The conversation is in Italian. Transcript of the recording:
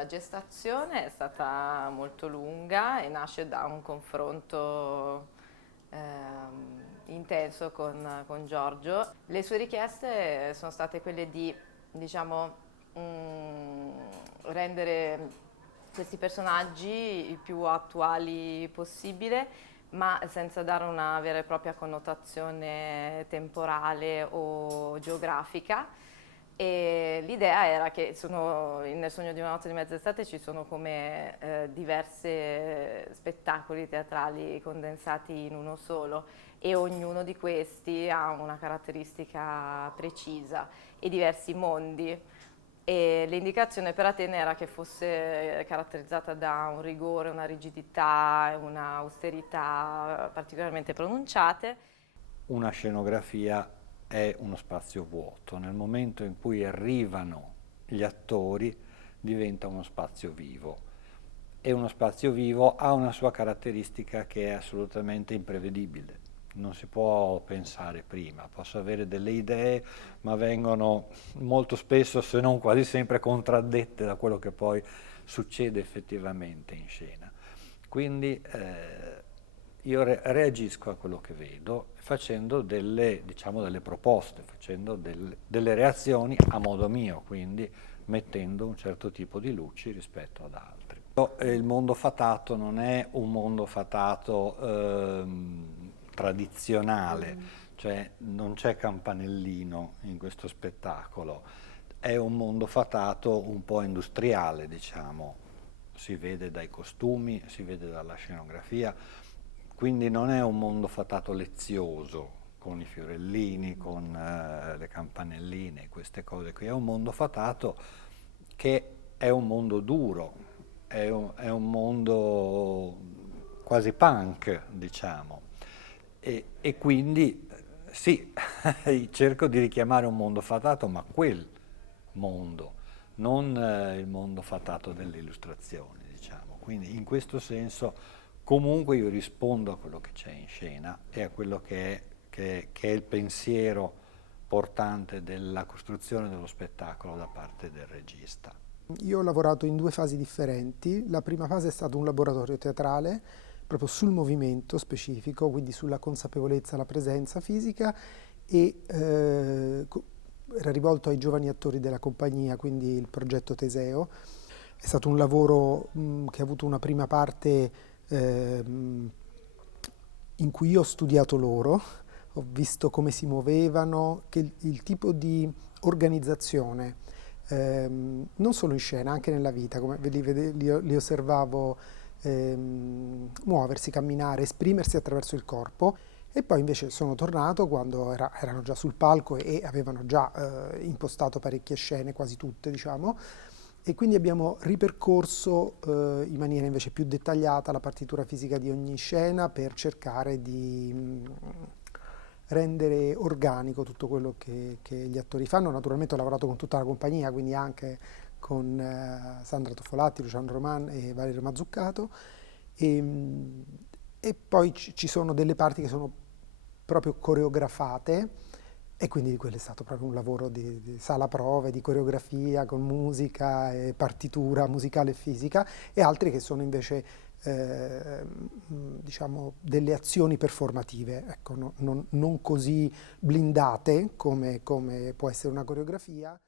la gestazione è stata molto lunga e nasce da un confronto intenso con Giorgio. Le sue richieste sono state quelle di, diciamo, rendere questi personaggi il più attuali possibile, ma senza dare una vera e propria connotazione temporale o geografica. E l'idea era che nel Sogno di una notte di mezz'estate ci sono come diversi spettacoli teatrali condensati in uno solo e ognuno di questi ha una caratteristica precisa e diversi mondi. E l'indicazione per Atene era che fosse caratterizzata da un rigore, una rigidità, una austerità particolarmente pronunciate. Una scenografia è uno spazio vuoto, nel momento in cui arrivano gli attori diventa uno spazio vivo e uno spazio vivo ha una sua caratteristica che è assolutamente imprevedibile. Non si può pensare prima, posso avere delle idee, ma vengono molto spesso, se non quasi sempre, contraddette da quello che poi succede effettivamente in scena. Quindi io reagisco a quello che vedo facendo delle, diciamo, delle proposte, facendo delle reazioni a modo mio, quindi mettendo un certo tipo di luci rispetto ad altri. Il mondo fatato non è un mondo fatato tradizionale, cioè non c'è campanellino in questo spettacolo, è un mondo fatato un po' industriale, diciamo, si vede dai costumi, si vede dalla scenografia, quindi non è un mondo fatato lezioso, con i fiorellini, con le campanelline, queste cose qui, è un mondo fatato che è un mondo duro, è un mondo quasi punk, diciamo, e quindi sì, cerco di richiamare un mondo fatato, ma quel mondo, non il mondo fatato delle illustrazioni, diciamo. Quindi in questo senso comunque io rispondo a quello che c'è in scena e a quello che è il pensiero portante della costruzione dello spettacolo da parte del regista. Io ho lavorato in due fasi differenti. La prima fase è stato un laboratorio teatrale, proprio sul movimento specifico, quindi sulla consapevolezza, la presenza fisica, e era rivolto ai giovani attori della compagnia, quindi il progetto Teseo. È stato un lavoro che ha avuto una prima parte in cui io ho studiato loro, ho visto come si muovevano, che il tipo di organizzazione, non solo in scena, anche nella vita, come li osservavo muoversi, camminare, esprimersi attraverso il corpo. E poi invece sono tornato quando erano già sul palco e avevano già impostato parecchie scene, quasi tutte, diciamo, e quindi abbiamo ripercorso in maniera invece più dettagliata la partitura fisica di ogni scena per cercare di rendere organico tutto quello che gli attori fanno. Naturalmente ho lavorato con tutta la compagnia, quindi anche con Sandra Toffolatti, Luciano Roman e Valerio Mazzuccato, e poi ci sono delle parti che sono proprio coreografate, e quindi quello è stato proprio un lavoro di sala prove, di coreografia con musica e partitura musicale e fisica, e altri che sono invece diciamo delle azioni performative, ecco, non così blindate come può essere una coreografia.